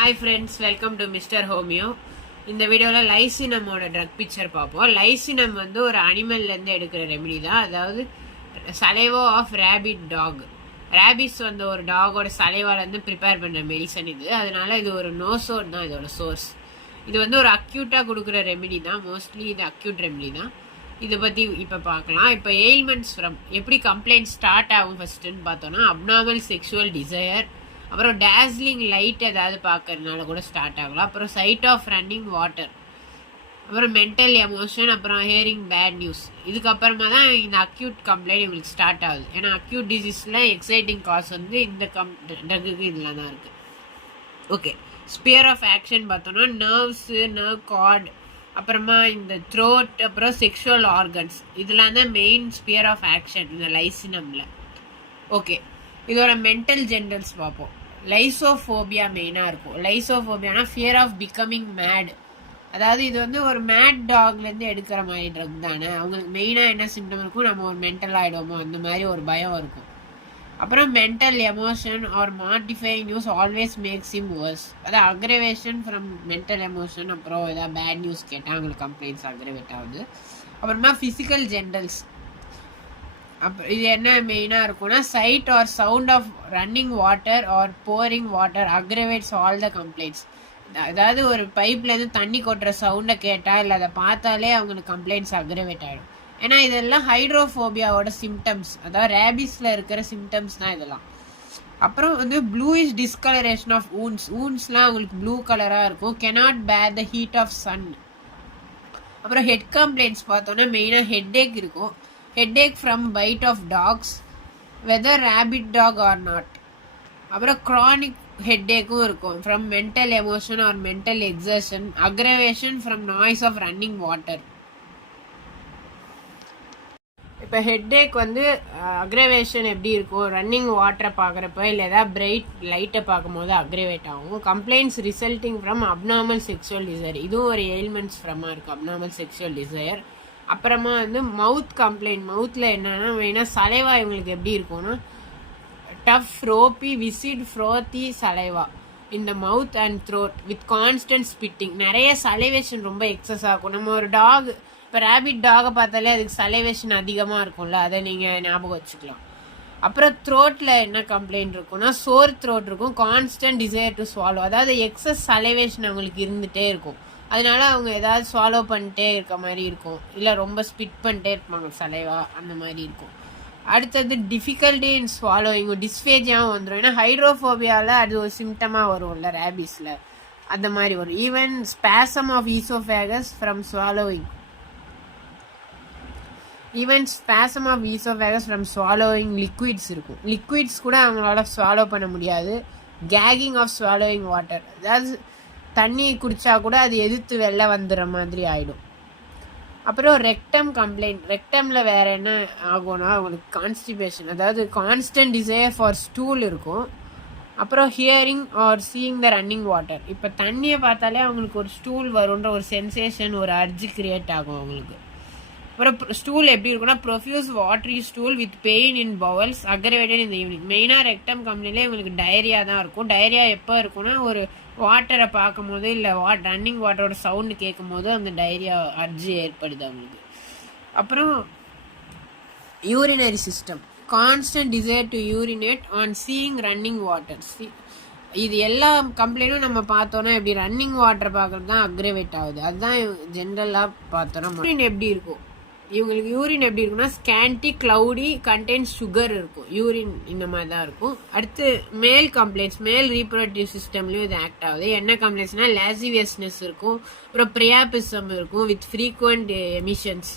Hi friends, welcome to mister homeo. இந்த வீடியோவில் லைசினமோட drug picture பார்ப்போம். லைசினம் வந்து ஒரு அனிமல்லேருந்து எடுக்கிற ரெமிடி தான். அதாவது சலைவோ ஆஃப் ரேபிட் டாக். ரேபிஸ் வந்து ஒரு டாகோட சலைவாலேருந்து ப்ரிப்பேர் பண்ணுற மெடிசன் இது. அதனால இது ஒரு நோசோட் தான் இதோட சோர்ஸ். இது வந்து ஒரு அக்யூட்டாக கொடுக்குற ரெமிடி தான். மோஸ்ட்லி இது அக்யூட் ரெமிடி தான். இதை பற்றி இப்போ பார்க்கலாம். இப்போ எயில்மெண்ட்ஸ் ஃப்ரம் எப்படி கம்ப்ளைண்ட் ஸ்டார்ட் ஆகும் ஃபஸ்ட்டுன்னு பார்த்தோன்னா, அப்நார்மல் செக்ஷுவல் டிசையர், அப்புறம் டேஸ்லிங் லைட் ஏதாவது பார்க்கறதுனால கூட ஸ்டார்ட் ஆகலாம். அப்புறம் சைட் ஆஃப் ரன்னிங் வாட்டர், அப்புறம் மென்டல் எமோஷன், அப்புறம் ஹியரிங் பேட் நியூஸ். இதுக்கப்புறமா தான் இந்த அக்யூட் கம்ப்ளைண்ட் இவங்களுக்கு ஸ்டார்ட் ஆகுது. ஏன்னா அக்யூட் டிசீஸில் எக்ஸைட்டிங் காஸ் வந்து இந்த ட்ரக்குக்கு இதில் தான் இருக்குது. ஓகே, ஸ்பியர் ஆஃப் ஆக்ஷன் பார்த்தோன்னா நர்வ்ஸு, நர்வ் கார்ட், அப்புறமா இந்த த்ரோட், அப்புறம் செக்ஷுவல் ஆர்கன்ஸ், இதெல்லாம் தான் மெயின் ஸ்பியர் ஆஃப் ஆக்ஷன் இந்த லைசினமில். ஓகே, இதோட மென்டல் ஜென்ரல்ஸ் பார்ப்போம். லைசோஃபோபியா மெயினாக இருக்கும். லைசோஃபோபியானா ஃபியர் ஆஃப் பிகமிங் மேட். அதாவது இது வந்து ஒரு மேட் டாக்லேருந்து எடுக்கிற மாதிரி ட்ரக் தானே. அவங்களுக்கு மெயினாக என்ன சிம்டம் இருக்கும், நம்ம ஒரு மென்டல் ஆகிடுவோமோ அந்த மாதிரி ஒரு பயம் இருக்கும். அப்புறம் mental emotion or mortifying news always makes him worse. அதாவது அக்ரவேஷன் ஃப்ரம் மென்டல் எமோஷன். அப்புறம் ஏதாவது பேட் நியூஸ் கேட்டால் அவங்களுக்கு கம்ப்ளைண்ட்ஸ் அக்ரவேட் ஆகுது. அப்புறமா ஃபிசிக்கல் ஜென்ரல்ஸ். அப்புறம் இது என்ன மெயினாக இருக்கும்னா, sight or sound of running water or boring water aggravates all the complaints. அதாவது ஒரு பைப்லேருந்து தண்ணி கொட்டுற சவுண்டை கேட்டால் இல்லை அதை பார்த்தாலே அவங்களுக்கு கம்ப்ளைண்ட்ஸ் அக்ரவேட் ஆகிடும். ஏன்னா இதெல்லாம் ஹைட்ரோஃபோபியாவோட சிம்டம்ஸ், அதாவது ரேபிஸில் இருக்கிற சிம்டம்ஸ் தான் இதெல்லாம். அப்புறம் வந்து ப்ளூயிஷ் டிஸ்கலரேஷன் ஆஃப் ஊன்ஸ்லாம் அவங்களுக்கு ப்ளூ கலராக இருக்கும். Cannot bear the heat of sun. அப்புறம் ஹெட் கம்ப்ளைண்ட்ஸ் பார்த்தோன்னா மெயினாக ஹெட் ஏக் இருக்கும். Headache from bite of dogs, whether rabid dog or not. அப்புறம் க்ரானிக் ஹெட்ஏக்கும் இருக்கும் from mental emotion or mental exertion. Aggravation from noise of running water. இப்போ headache வந்து aggravation எப்படி இருக்கும், ரன்னிங் வாட்டரை பார்க்குறப்ப இல்லை ஏதாவது பிரைட் லைட்டை பார்க்கும்போது அக்ரவேட் ஆகும். Complaints resulting from abnormal sexual desire. இதுவும் ஒரு எயில்மெண்ட்ஸ் ஃப்ரம்மாக இருக்கும், அப்நார்மல் செக்ஷுவல் டிசையர். அப்புறமா வந்து மவுத் கம்ப்ளைண்ட். மவுத்தில் என்னென்னா மெயினாக சலைவா இவங்களுக்கு எப்படி இருக்கும்னா டஃப், ரோப்பி, விசிட், ஃப்ரோத்தி சலைவா இந்த மவுத் and throat with constant spitting. நிறைய சலைவேஷன் ரொம்ப எக்ஸஸ் ஆகும். நம்ம ஒரு டாக், இப்போ ரேபிட் டாகை பார்த்தாலே அதுக்கு சலைவேஷன் அதிகமாக இருக்கும்ல, அதை நீங்கள் ஞாபகம் வச்சுக்கலாம். அப்புறம் த்ரோட்டில் என்ன கம்ப்ளைண்ட் இருக்கும்னா சோர் த்ரோட் இருக்கும். கான்ஸ்டன்ட் டிசைர் டு ஸ்வாலோ, அதாவது எக்ஸஸ் சலைவேஷன் அவங்களுக்கு இருந்துகிட்டே இருக்கும். அதனால அவங்க ஏதாவது ஸ்வாலோ பண்ணிட்டே இருக்க மாதிரி இருக்கும், இல்லை ரொம்ப ஸ்பிட் பண்ணிட்டே இருப்பாங்க சலைவா, அந்த மாதிரி இருக்கும். அடுத்தது டிஃபிகல்ட்டி இன் ஸ்வாலோயிங், டிஸ்பேஜியாகவும் வந்துடும். ஏன்னா ஹைட்ரோஃபோபியாவில் அது ஒரு சிம்டமாக வரும்ல ரேபிஸில், அந்த மாதிரி வரும். Even spasm of oesophagus from swallowing. Liquids இருக்கும். லிக்விட்ஸ் கூட அவங்களால ஸ்வாலோ பண்ண முடியாது. கேகிங் ஆஃப் ஸ்வாலோயிங் வாட்டர், அதாவது தண்ணி குடித்தா கூட அது எதிர்த்து வெளில வந்துடுற மாதிரி ஆகிடும். அப்புறம் ரெக்டம் கம்ப்ளைண்ட். ரெக்டமில் வேறு என்ன ஆகும்னா அவங்களுக்கு கான்ஸ்டிபேஷன், அதாவது கான்ஸ்டன்ட் டிசைர் ஃபார் ஸ்டூல் இருக்கும். அப்புறம் hearing are seeing the running water. இப்போ தண்ணியை பார்த்தாலே அவங்களுக்கு ஒரு ஸ்டூல் வரும்ன்ற ஒரு சென்சேஷன், ஒரு அர்ஜி கிரியேட் ஆகும் அவங்களுக்கு. அப்புறம் ஸ்டூல் எப்படி இருக்குன்னா profuse watery stool with pain in bowels aggravated in the evening. மெயினாக ரெக்டம் கம்ப்ளைண்ட்லேயே இவங்களுக்கு டயரியா தான் இருக்கும். டயரியா எப்போ இருக்குன்னா ஒரு வாட்டரை பார்க்கும் போது இல்லை ரன்னிங் வாட்டரோட சவுண்டு கேட்கும் போது அந்த டயரியா அர்ஜி ஏற்படுது அவங்களுக்கு. அப்புறம் urinary system, constant desire to urinate on seeing running water. இது எல்லா கம்ப்ளைண்ட்டும் நம்ம பார்த்தோன்னா எப்படி ரன்னிங் வாட்டர் பார்க்குறது தான் அக்ரவேட் ஆகுது. அதுதான் ஜென்ரலாக பார்த்தோன்னா. யூரின் எப்படி இருக்கும் இவங்களுக்கு, யூரின் எப்படி இருக்குன்னா ஸ்கேண்டி, க்ளவுடி, கண்டென்ஸ் சுகர் இருக்கும். யூரின் இந்த மாதிரி தான் இருக்கும். அடுத்து மேல் கம்ப்ளைண்ட்ஸ், மேல் ரீப்ரொடக்டிவ் சிஸ்டம்லேயும் இது ஆக்ட் ஆகுது. என்ன கம்ப்ளைண்ட்ஸ்னால் லாசிவியஸ்னஸ் இருக்கும், அப்புறம் ப்ரியாபிசம் இருக்கும் வித் ஃப்ரீக்வெண்ட் எமிஷன்ஸ்.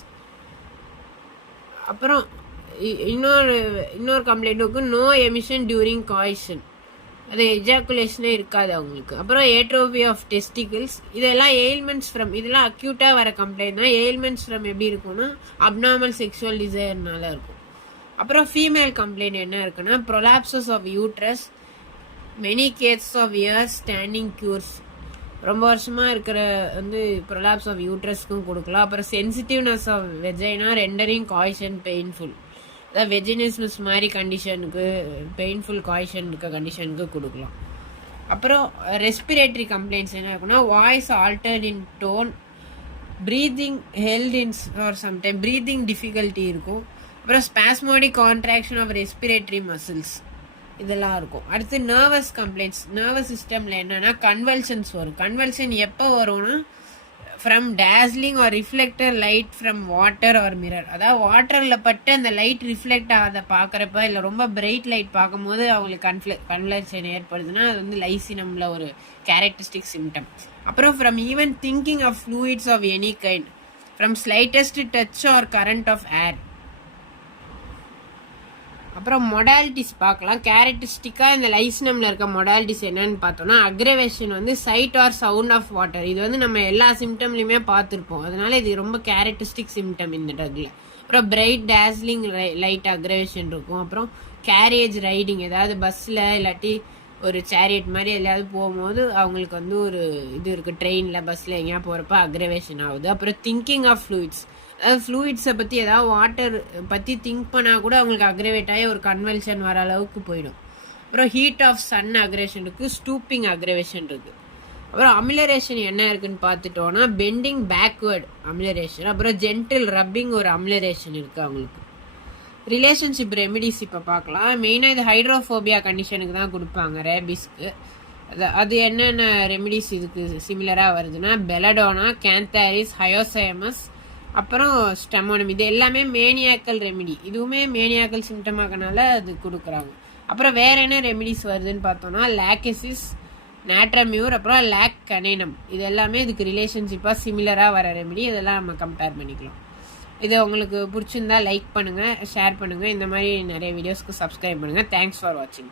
அப்புறம் இன்னொரு கம்ப்ளைண்ட் இருக்கும், நோ எமிஷன் டியூரிங் காய்ஷன், அது எஜாக்குலேஷனே இருக்காது அவங்களுக்கு. அப்புறம் ஏட்ரோபி ஆஃப் டெஸ்டிகிள்ஸ். இதெல்லாம் எயில்மெண்ட்ஸ் ஃப்ரம், இதெல்லாம் அக்யூட்டாக வர கம்ப்ளைண்ட் தான். எயில்மெண்ட்ஸ் ஃப்ரம் எப்படி இருக்கும்னா அப்நார்மல் செக்ஷுவல் டிசைர்னால இருக்கும். அப்புறம் ஃபீமேல் கம்ப்ளைண்ட் என்ன இருக்குன்னா prolapsus of uterus, many cases of years standing cures. ரொம்ப வருஷமாக இருக்கிற வந்து ப்ரொலாப்ஸ் ஆஃப் யூட்ரஸ்க்கும் கொடுக்கலாம். அப்புறம் sensitiveness of vagina rendering coition painful, அதாவது வெஜினிஸ்மஸ் மாதிரி கண்டிஷனுக்கு, பெயின்ஃபுல் காய்ஷன் இருக்க கண்டிஷனுக்கு கொடுக்கலாம். அப்புறம் ரெஸ்பிரேட்டரி கம்ப்ளைண்ட்ஸ் என்ன இருக்குன்னா voice altered in tone, breathing held in or sometime breathing difficulty இருக்கும். அப்புறம் spasmodic contraction of respiratory muscles இதெல்லாம் இருக்கும். அடுத்து நர்வஸ் கம்ப்ளைண்ட்ஸ். நர்வஸ் சிஸ்டமில் என்னென்னா கன்வல்ஷன்ஸ் வரும். கன்வல்ஷன் எப்போ வரும்னா from dazzling or reflector light from water or mirror. அதாவது வாட்டரில் பட்டு அந்த லைட் ரிஃப்ளெக்ட் ஆகாத பார்க்குறப்ப இல்லை ரொம்ப பிரைட் லைட் பார்க்கும்போது அவங்களுக்கு கன்வல்ஷன் ஏற்படுதுன்னா அது வந்து லைசினமில் ஒரு கேரக்டரிஸ்டிக் சிம்டம். அப்புறம் from even thinking of fluids of any kind, from slightest touch or current of air. அப்புறம் மொடாலிட்டிஸ் பார்க்கலாம். கேரக்டரிஸ்டிக்காக இந்த லைசினமில் இருக்க மொடாலிட்டிஸ் என்னன்னு பார்த்தோம்னா அக்ரவேஷன் வந்து sight or sound of water. இது வந்து நம்ம எல்லா சிம்டம்லையுமே பார்த்துருப்போம், அதனால இது ரொம்ப கேரக்டரிஸ்டிக் சிம்டம் இந்த ட்ரக்கில். அப்புறம் பிரைட் டேஸ்லிங் லைட் அக்ரவேஷன் இருக்கும். அப்புறம் கேரியேஜ் ரைடிங், ஏதாவது பஸ்ஸில் இல்லாட்டி ஒரு சேரியட் மாதிரி எதையாவது போகும்போது அவங்களுக்கு வந்து ஒரு இது இருக்குது, ட்ரெயினில் பஸ்ஸில் எங்கேயா போகிறப்ப அக்ரவேஷன் ஆகுது. அப்புறம் திங்கிங் ஆஃப் ஃப்ளூயிட்ஸ், அதாவது ஃப்ளூயிட்ஸை பற்றி ஏதாவது வாட்டர் பற்றி திங்க் பண்ணால் கூட அவங்களுக்கு அக்ரவேட் ஆகி ஒரு கன்வல்ஷன் வர அளவுக்கு போயிடும். அப்புறம் ஹீட் ஆஃப் சன் அக்ரேஷன் இருக்குது, ஸ்டூப்பிங் அக்ரவேஷன் இருக்குது. அப்புறம் அமிலரேஷன் என்ன இருக்குன்னு பார்த்துட்டோன்னா பெண்டிங் பேக்வேர்டு அமிலரேஷன், அப்புறம் ஜென்டில் ரப்பிங் ஒரு அமிலரேஷன் இருக்குது அவங்களுக்கு. ரிலேஷன்ஷிப் ரெமிடிஸ் இப்போ பார்க்கலாம். மெயினாக இது ஹைட்ரோஃபோபியா கண்டிஷனுக்கு தான் கொடுப்பாங்க, ரேபிஸ்க்கு. அது என்னென்ன ரெமிடிஸ் இதுக்கு சிமிலராக வருதுன்னா பெலடோனா, கேந்தாரிஸ், ஹயோசைமஸ், அப்புறம் ஸ்டெமோனம். இது எல்லாமே மேனியாக்கல் ரெமிடி, இதுவுமே மேனியாக்கல் சிம்டமாகனால அது கொடுக்குறாங்க. அப்புறம் வேற என்ன ரெமிடிஸ் வருதுன்னு பார்த்தோம்னா லாக்கசிஸ், நாட்ரமியூர், அப்புறம் லாக் கனேனம். இது எல்லாமே இதுக்கு ரிலேஷன்ஷிப்பாக சிமிலராக வர ரெமிடி. இதெல்லாம் நம்ம கம்பேர் பண்ணிக்கலாம். இது உங்களுக்கு பிடிச்சிருந்தா லைக் பண்ணுங்கள், ஷேர் பண்ணுங்கள். இந்த மாதிரி நிறைய வீடியோஸ்க்கு சப்ஸ்கிரைப் பண்ணுங்கள். தேங்க்ஸ் ஃபார் வாட்சிங்.